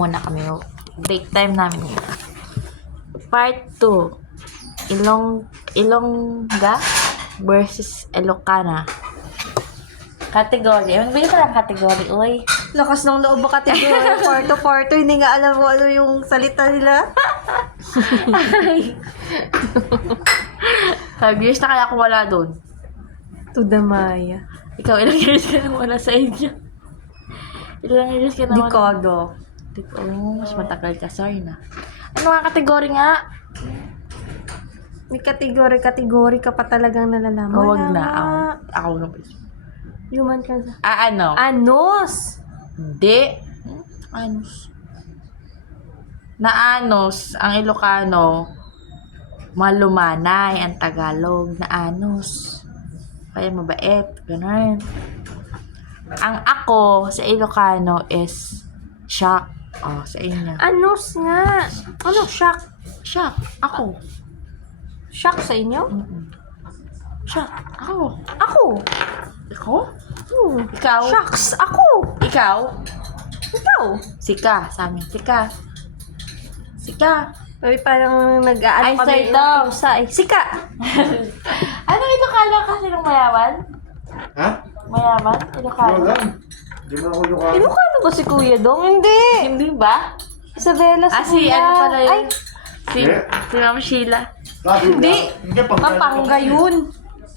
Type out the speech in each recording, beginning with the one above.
muna kami. Break time namin yun. Part 2. Ilongga versus Ilocana. Category. Ang bilis lang category, uy. Lakas ng loob ba kategorya? Porto, hindi nga alam mo ano yung salita nila. Ay. 5 years na kaya ako wala doon. To the Maya. Ikaw, ilang years ka nang wala sa inyo? Ilang years ka nang wala? Dikodo. Oh, mas matagal ka. Sorry na. Ano nga kategory nga? May kategori ka pa talagang nalalaman. Huwag na. nga. Ako na. Human cancer. Ano? Anos! Hindi. Anos. Naanos ang Ilocano, malumanay ang Tagalog. Naanos. Kaya mabait. Ganun. Ang ako sa Ilocano is shock. Oh, sa inyo. Anos nga. Ano? Shock. Shock. Ako. Shock sa inyo? Shock. Ako. Ako. Ako? Hmm. Ikaw? Shocks. Ako. Ikaw? Ikaw. Sika. Sa amin. Sika. Sika. Ay, parang nag-aano Ay, kami sir, ng daw. pusa eh. Sika! Ano Ilocano kasi ng mayaman? Ha? Mayaman? Ilocano? Wala. Hindi mo ako Ilocano. Ilocano ba si Kuya Dong? Hindi! Hindi ba? Isabela si Ah, si Kuya. ano pala yun? Ay, Si, Eh? si Ma'am Sheila. Sabi hindi. na. Hindi, Pampanga yun.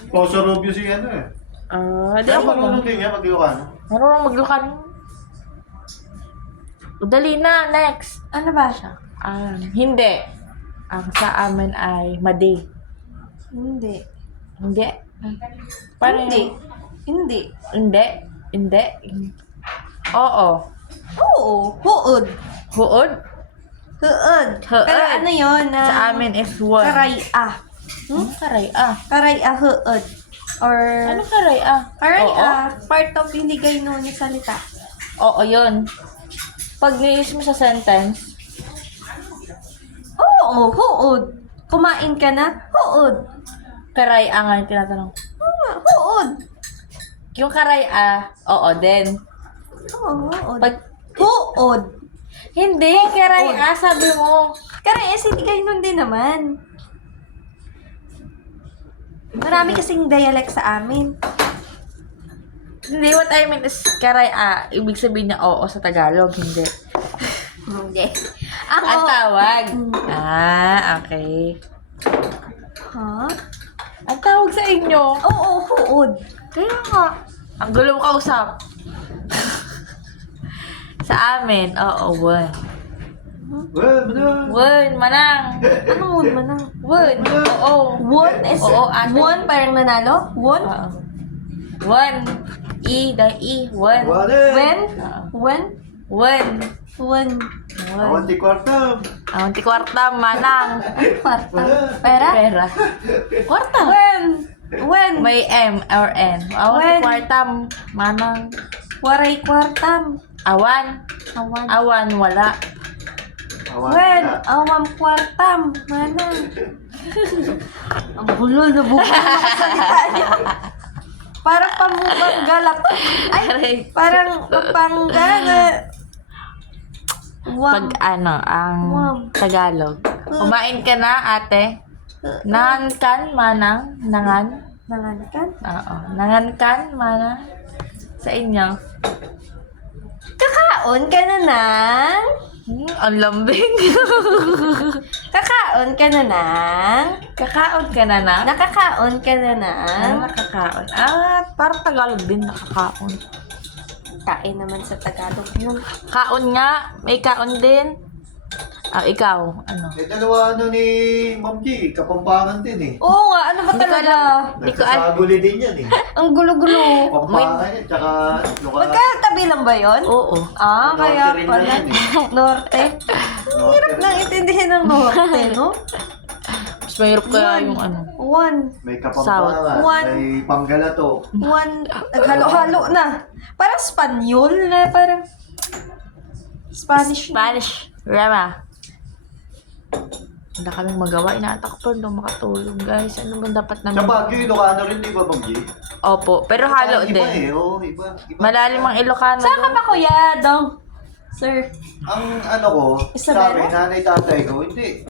Poso Rubio si ano eh. Di Pero ako marunong din niya mag-Ilocano. Marunong maglukano. Dali na, next. Ano ba siya? Hindi. Ang sa amin ay madi. Hindi. Hindi. Paano Hindi. yun? Hindi. Hindi. Hindi. Oo. Oo. Huod. Huod? Huod. Huod. Pero ano yun? Sa amin is one. Karay-a. Karay-a. Karay-a huod. Or... Ano karay-a? Karay-a. Part of hindi kayo ni salita. Oo, yun. Pag niis mo sa sentence, Oo. Huod. Kumain ka na? Huod. karay-a nga yung tinatanong. Huod. Yung karay-a, oo din. Oo. Huod. Pag, Huod. hindi, karay-a, sabi mo. Karay-a, hindi kayo nun din naman. Marami kasing dialect sa amin. Hindi, what I mean is karay-a. Ibig sabihin niya oo sa Tagalog, hindi. Hindi. Ang tawag. Okay. Ha? Ang tawag sa inyo. Oo, huod. Kaya nga. Ang gulo mo kausap. Sa amin, oo, one. One, manang. Ano won manang? One, oo. Won is Oo, ate. won parang nanalo? Won? Oo. One. I, one. When? Oo. When? One. Won. Awan ti kwarta. Ang kwarta, manang. Kwarta. Pera? Pera. Kwarta. When? When? May M or N. Awan When? kwartam, manang. Waray kwartam. Awan. Awan. Awan, wala. When? Awam kwartam. Manang. Ang bulol na bulol na salita niya. Parang pamupanggalap. Ay, parang papanggala. Pag ang Wow. Tagalog. Kumain ka na, ate? Nangan kan, manang? Nangan? Nanganikan? Oo. Nangan kan, manang? Sa inyo? Kakaon ka na nang? Ang lambing. Kakaon ka na nang? Kakaon ka na na? Nakakaon ka na nang? Nakakaon. Parang Tagalog din, nakakaon. Kain naman sa Tagalog yun. Kaon nga. May kaon din. Ikaw, ano? Eh, dalawa ano ni Ma'am G, Kapampangan din eh. Oo nga, ano ba Hindi ko talaga? Hindi ko alam. Nagsasaguli din yan eh. Ang gulo-gulo. Kapampangan yan, tsaka Ilocano. Magkatabi lang ba yun? Oo. Kaya Norte rin pala. na yan Norte. Ang hirap lang intindihin ng Norte, no? Mas mahirap kaya yung ano. One. May Kapampangan, One. may Panggalato. One. Naghalo-halo na. Parang Spanyol na parang Spanish. Spanish. Rama. Wala kaming magawa. Inaatak pa doon makatulog, guys. Ano ba dapat Sa namin? Baguio, Ilocano rin, di ba, Ma'am G? Opo. Pero halo Iba din. eh, oo, iba. Malalim ang Ilocano Saan ka doon. ba, Kuya Dong? Sir, Ang ano ko, sa Isabela? amin, nanay tatay ko, hindi.